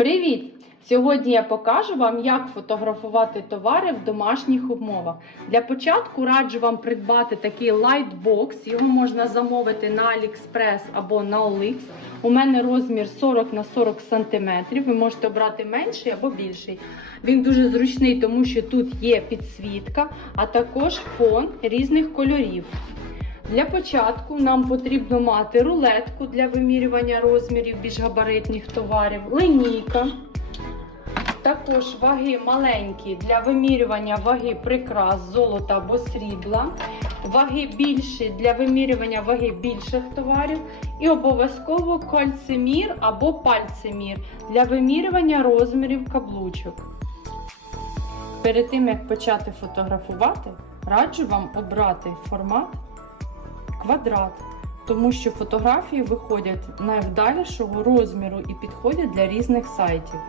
Привіт! Сьогодні я покажу вам, як фотографувати товари в домашніх умовах. Для початку раджу вам придбати такий лайтбокс. Його можна замовити на AliExpress або на OLX. У мене розмір 40 на 40 см. Ви можете обрати менший або більший. Він дуже зручний, тому що тут є підсвітка, а також фон різних кольорів. Для початку нам потрібно мати рулетку для вимірювання розмірів більш габаритних товарів, линійка. Також ваги маленькі для вимірювання ваги прикрас, золота або срібла. Ваги більші для вимірювання ваги більших товарів. І обов'язково кольцемір або пальцемір для вимірювання розмірів каблучок. Перед тим як почати фотографувати, раджу вам обрати формат квадрат, тому що фотографії виходять найвдалішого розміру і підходять для різних сайтів.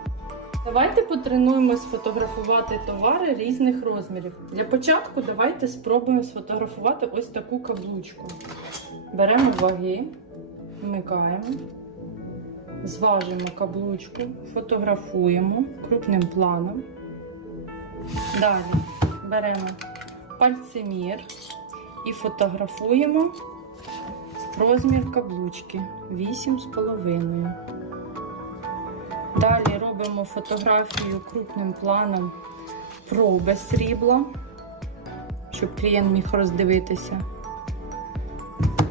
Давайте потренуємось фотографувати товари різних розмірів. Для початку давайте спробуємо сфотографувати ось таку каблучку. Беремо ваги, вмикаємо, зважуємо каблучку, фотографуємо крупним планом. Далі беремо пальцемір і фотографуємо розмір каблучки 8,5. Далі робимо фотографію крупним планом проби срібла, щоб клієнт міг роздивитися.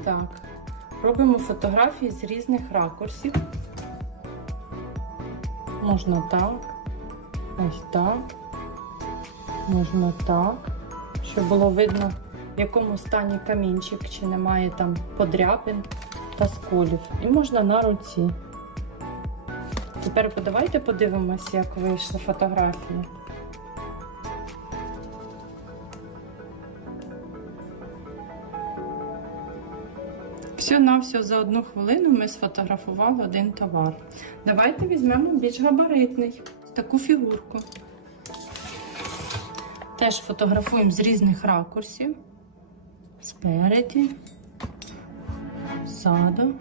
Так. Робимо фотографії з різних ракурсів. Можна так, ось так, можна так, щоб було видно, в якому стані камінчик, чи немає там подряпин та сколів. І можна на руці. Тепер давайте подивимося, як вийшла фотографія. Все за одну хвилину ми сфотографували один товар. Давайте візьмемо більш габаритний, таку фігурку. Теж фотографуємо з різних ракурсів. Спереді, ззаду,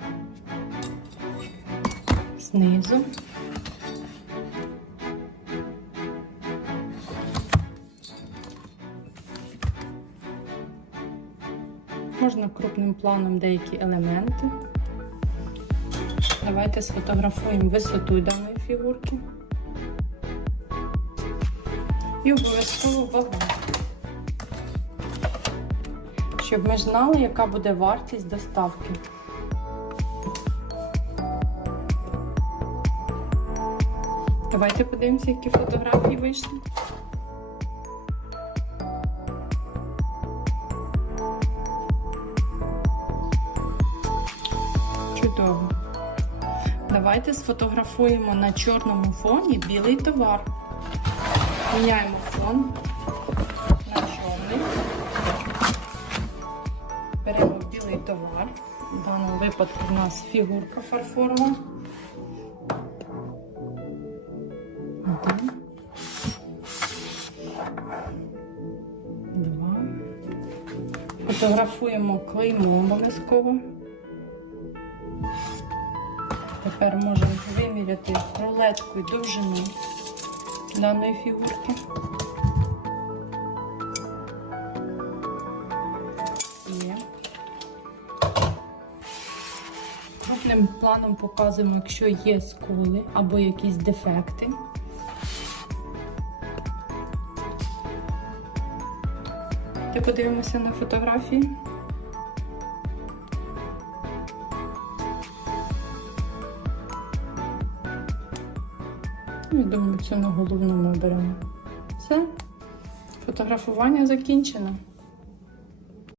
знизу. Можна крупним планом деякі елементи. Давайте сфотографуємо висоту даної фігурки. І обов'язково вагу. Щоб ми знали, яка буде вартість доставки. Давайте подивимося, які фотографії вийшли. Чудово. Давайте сфотографуємо на чорному фоні білий товар. Міняємо фон на чорний. Беремо білий товар. В даному випадку у нас фігурка фарфорова. Два. Фотографуємо клеймо обов'язково. Тепер можемо виміряти рулеткою довжину даної фігурки. Крупним планом показуємо, якщо є сколи або якісь дефекти. Ти подивимося на фотографії. Я думаю, це на головному беремо. Все. Фотографування закінчено.